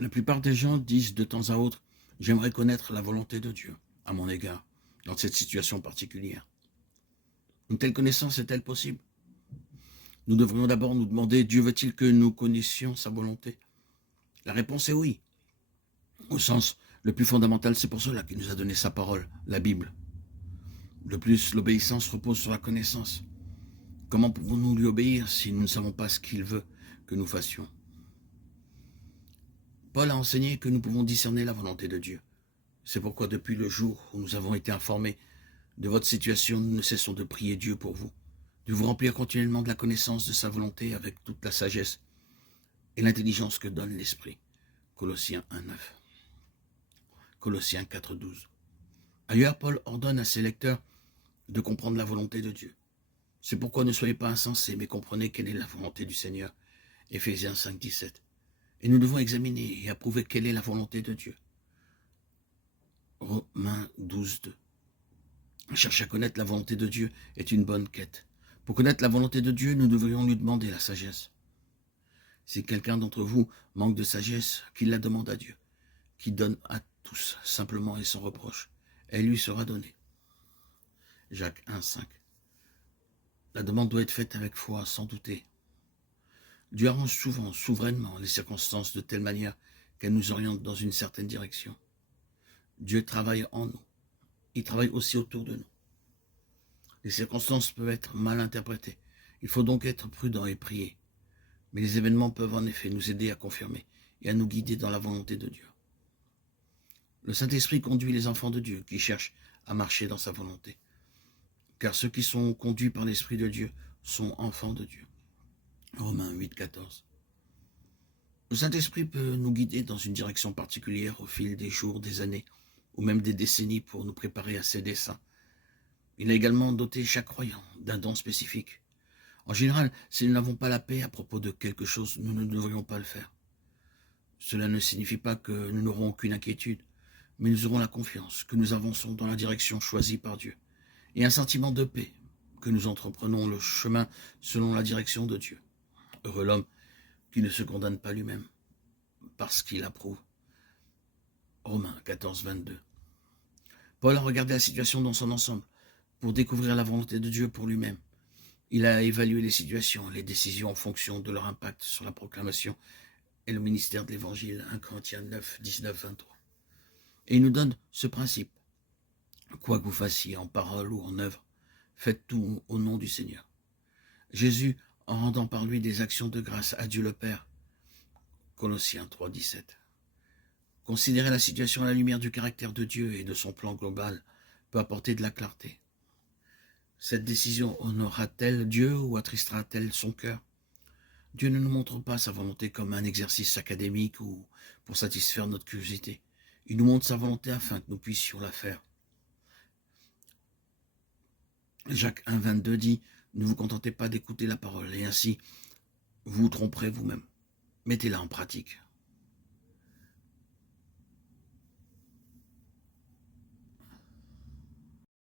La plupart des gens disent de temps à autre « J'aimerais connaître la volonté de Dieu à mon égard dans cette situation particulière. » Une telle connaissance est-elle possible? Nous devrions d'abord nous demander « Dieu veut-il que nous connaissions sa volonté ?» La réponse est oui. Au sens le plus fondamental, c'est pour cela qu'il nous a donné sa parole, la Bible. De plus, l'obéissance repose sur la connaissance. Comment pouvons-nous lui obéir si nous ne savons pas ce qu'il veut que nous fassions? Paul a enseigné que nous pouvons discerner la volonté de Dieu. C'est pourquoi depuis le jour où nous avons été informés de votre situation, nous ne cessons de prier Dieu pour vous, de vous remplir continuellement de la connaissance de sa volonté avec toute la sagesse et l'intelligence que donne l'Esprit. Colossiens 1,9. Colossiens 4,12. Ailleurs, Paul ordonne à ses lecteurs de comprendre la volonté de Dieu. C'est pourquoi ne soyez pas insensés, mais comprenez quelle est la volonté du Seigneur. Éphésiens 5,17. Et nous devons examiner et approuver quelle est la volonté de Dieu. Romains 12,2. Chercher à connaître la volonté de Dieu est une bonne quête. Pour connaître la volonté de Dieu, nous devrions lui demander la sagesse. Si quelqu'un d'entre vous manque de sagesse, qu'il la demande à Dieu, qui donne à tous simplement et sans reproche. Elle lui sera donnée. Jacques 1,5. La demande doit être faite avec foi, sans douter. Dieu arrange souvent, souverainement, les circonstances de telle manière qu'elles nous orientent dans une certaine direction. Dieu travaille en nous. Il travaille aussi autour de nous. Les circonstances peuvent être mal interprétées. Il faut donc être prudent et prier. Mais les événements peuvent en effet nous aider à confirmer et à nous guider dans la volonté de Dieu. Le Saint-Esprit conduit les enfants de Dieu qui cherchent à marcher dans sa volonté. Car ceux qui sont conduits par l'Esprit de Dieu sont enfants de Dieu. Romains 8,14. Le Saint-Esprit peut nous guider dans une direction particulière au fil des jours, des années, ou même des décennies pour nous préparer à ses desseins. Il a également doté chaque croyant d'un don spécifique. En général, si nous n'avons pas la paix à propos de quelque chose, nous ne devrions pas le faire. Cela ne signifie pas que nous n'aurons aucune inquiétude, mais nous aurons la confiance que nous avançons dans la direction choisie par Dieu, et un sentiment de paix, que nous entreprenons le chemin selon la direction de Dieu. Heureux l'homme qui ne se condamne pas lui-même, parce qu'il approuve. Romains 14, 22. Paul a regardé la situation dans son ensemble, pour découvrir la volonté de Dieu pour lui-même. Il a évalué les situations, les décisions en fonction de leur impact sur la proclamation et le ministère de l'Évangile, 1 Corinthiens 9, 19, 23. Et il nous donne ce principe. Quoi que vous fassiez en parole ou en œuvre, faites tout au nom du Seigneur. Jésus, en rendant par lui des actions de grâce à Dieu le Père. Colossiens 3, 17. Considérer la situation à la lumière du caractère de Dieu et de son plan global peut apporter de la clarté. Cette décision honorera-t-elle Dieu ou attristera-t-elle son cœur? Dieu ne nous montre pas sa volonté comme un exercice académique ou pour satisfaire notre curiosité. Il nous montre sa volonté afin que nous puissions la faire. Jacques 1, 22 dit « Ne vous contentez pas d'écouter la parole et ainsi vous vous tromperez vous-même. Mettez-la en pratique. »